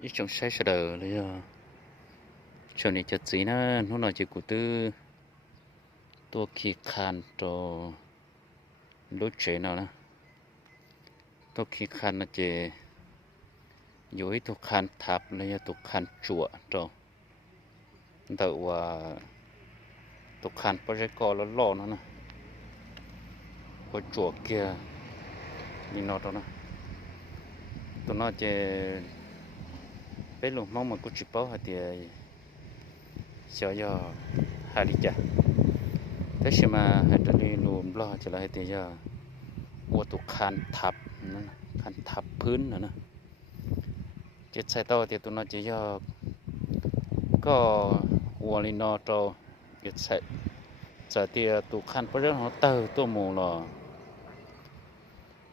ít trong sai sờ đờ lấy giờ chỗ này chặt gì nó nó nói chỉ cụ tư tua khi khan cho lúc chế nào nè tua khi khan là chỉ dưới tua khan tháp lấy tua khan chùa cho đợi và tua khan bao giờ có là lo nó nè có chùa kia đi nó đó nè tụi nó chỉ เป็นลมมอง mong mà cô chụp bao hạt thì sợ giờ hà đi chả thế xem mà hạt นูนบล้อจะแ lại thì giờ วัวตุคันทับนั่นคันทับพื้นนะนะเจ็ดไซโตเตียตัวนอจะยอก็วัวลีนอโตเจ็ดไซจะเตียตุคันเพราะเรื่องของเต่าตัวหมูหรอ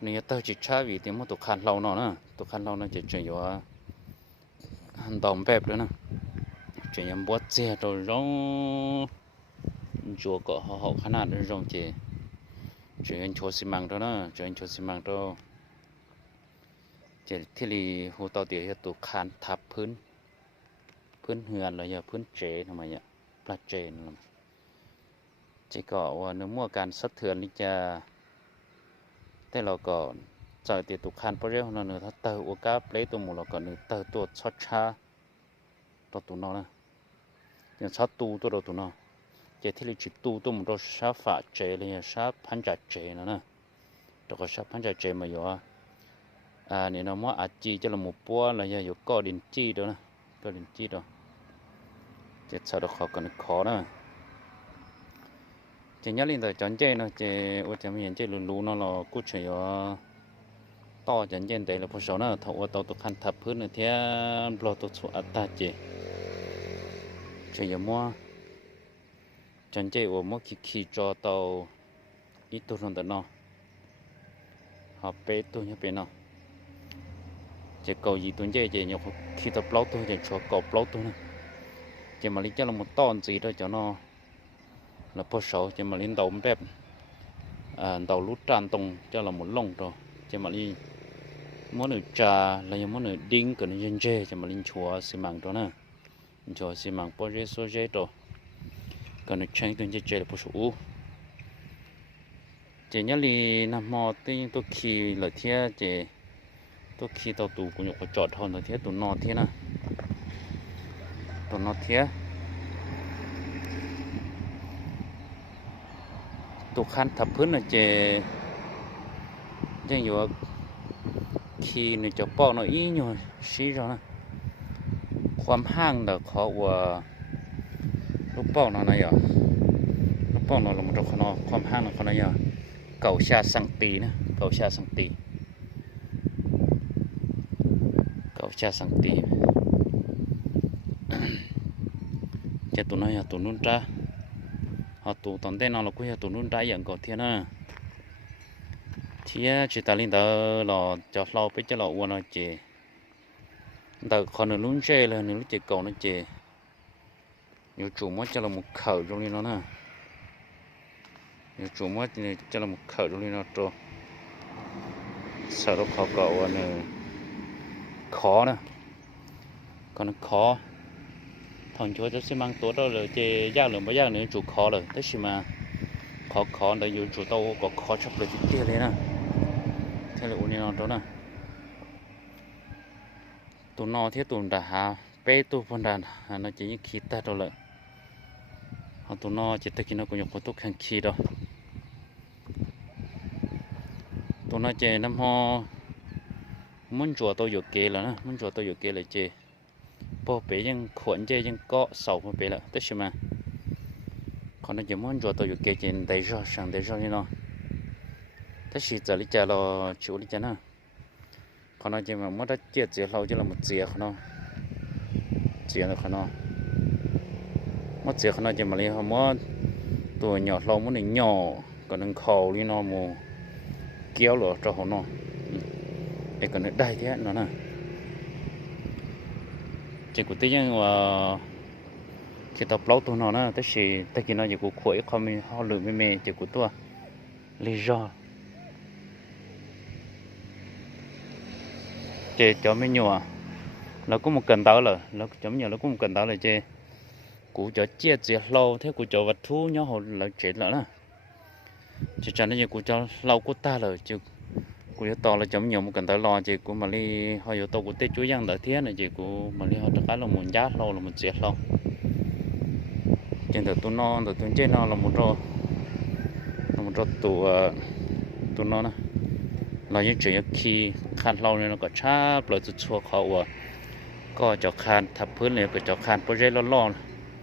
นี่ยเต่าจิตชาวีเตียมตุคันเราเนาะนะตุคันเราเนาะจะเจอยอ กาเปลตัวหมูเราก็เนื้อเตอตัวช็อตชาตัวตัวน้อนะอย่างช็อตตูตัวเราตัวน้อเจที่เราจิตตูตัวหมูเร trời thì tụ khan bây giờ nó nữa tờ ô cá lấy tụ mù là còn nữa tờ tụ cho cha đó tụ nó là nhưng sao tu tụ đó tụ nó chế thì lịch tu tụ mù đó sa phá chế là sa phán trả chế nữa nè. Đó có sa phán trả chế mà rồi à nên nó mua à chi cho là một búa là giờ có co chi đó nè. Có đình chi đó chế sao đó khó còn khó đó chế nhớ lên tới chọn chế nó chế ô chế mình chế luôn luôn nó là cút chế rồi to chân trên đấy là một số nó thầu tàu tụ khăn thập hơn nữa thế lo tụ số ta chỉ chơi giờ mua chân chơi của mua khi khi cho tàu ít tụ rồi nó. Họ bé tụ như bé nó. Chỉ cầu gì tụ chơi chỉ nhiều khi tập lâu tụ chỉ cho cầu lâu tụ nữa chỉ mà lấy cho là một ton gì đó cho nó. Là po sầu cho mà lên đầu bếp à, đầu lút tràn tung cho là một lông rồi. Cho mà đi món nửa trà là những món nửa đinh của nó dân dê cho mà lên chùa xi măng đó nè chùa xi măng po dê số dê rồi còn nó tranh từng dê dê là po sầu chỉ nhớ li nằm mò tinh tôi khi là thế chỉ tôi khi tàu tù cũng nhục chọt hơn là thế tụ nọ thế nè tụ nọ thế tụ khăn thậpพื้นlà chè chẳngอยู่ khi nó cho bỏ nó ý nhiều xí rồi nè ความห้างเด้อเขาว่าลูกเป้าเนาะนะอย่าลูกเป้าเนาะลงมาตรงขนอความห้างเนาะขนาดอย่าเก่าชาสังตีนะเก่าชาสังตีเก่าชาสังตีจะตัวน้อยอย่าตัวนู้นจ้า họ tụ tận tên nó là quý tụ nun trái dạng có thiên à thì chỉ ta linh tờ là cho lo biết cho lo uốn nó chè. Tờ còn nó luôn chè là nó chè cầu nó chè. Nhiều chủ mất cho là một khẩu trong đi nó nè. Nhiều chủ mất cho là một khẩu trong đi nó trâu sợ nó khó cậu nè. Khó nè. Còn nó khó. Thằng chúa cho xem mang tố đó là chè yao lượng bao yao nữa chủ khó rồi thế mà. Khó khó là nhiều chủ tàu có khó chấp được cái kia đấy nè thế là uống nó đó nè. Tụi nó thiết tụi đã hà bé tụi phần đàn nó chỉ như khí ta thôi là. Họ tụi chỉ tới khi nó cũng nhập có tốt hàng khí đó. Tụi nó chơi năm ho muốn chùa tôi dục kê là nè, muốn chùa tôi dục kê là chơi bỏ bé nhưng khuẩn chơi nhưng có sầu bỏ bé là tất nhiên mà. Còn nó chỉ muốn chùa tôi dục kê chơi đầy rõ sang đầy rõ như nó. ถ้าฉีจะลิจารอชิวลิจานะขนาจะมาเมื่อถ้าเจียเจียเราจะเราหมดเจียขนาดเจียเราขนาเมื่อเจียขนาจะมาเลยเพราะว่าตัวหยอดเราเมันหนึ่งหยอก็หนึ่งเข่าลีนอมูเกี้ยวหรอจะหัวนอไอ้ก็นึกได้แท้นั่นน่ะจากูตียังว่าจะตอบเล่าตัวนอนะแต่สีแต่กินนอจะกูขวยความมีห่อหรือไม่เมจะกูตัวลีจอ chỉ cho mấy nhua nó cũng một cần đó là nó chấm nhiều nó cũng một cần đó là chơi cú cho chia chia lâu, thế cú cho vật thu nhau hồ là chết nữa là chỉ cho nên cú cho lâu của ta là chứ cú cho to là chấm nhiều một cần tới lo chỉ cú mà đi họ yêu to của tết chú giang đỡ thiết này chỉ cú mà đi họ tất là một giá lâu là một chia lâu. Trên đầu tu non đầu tu trên nó là một trò là một trò tụ ờ, tu non nè là những chuyện khi khăn lâu nên nó có cháp rồi tụt chua khẩu à có cho khăn thậpพื้นเลยก็cho khăn project ร้อน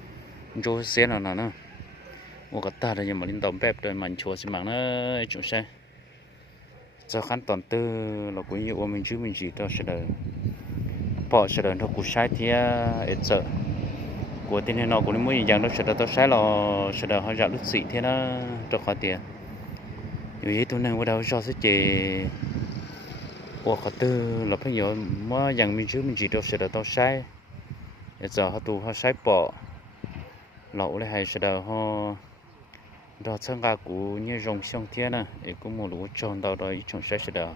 ๆ chỗ xe nào nào nữa một cái ta đây nhưng mà linh động bếp rồi mình chùa xin mạng nó chỗ xe cho khăn toàn tư là cũng như mình chứ mình chỉ cho sẽ đời bỏ sẽ đời nó cũng sai thì ít sợ của tiền nó cũng muốn dạng nó sẽ đời tôi sai là sẽ đời họ dạng lúc xị thế nó cho khó tiền vì vậy tôi nên bắt đầu cho sẽ chị của họ tư. Là phải nhớ mà dạng mình chứ mình chỉ đâu sẽ đời tao sai. Giờ họ tu họ sai bỏ. Lẩu lại hay sẽ đời họ. Đó sang cả cũ như rồng sông thiên à. Cũng một lũ tròn đầu đó ít trồng sẽ sẽ đời.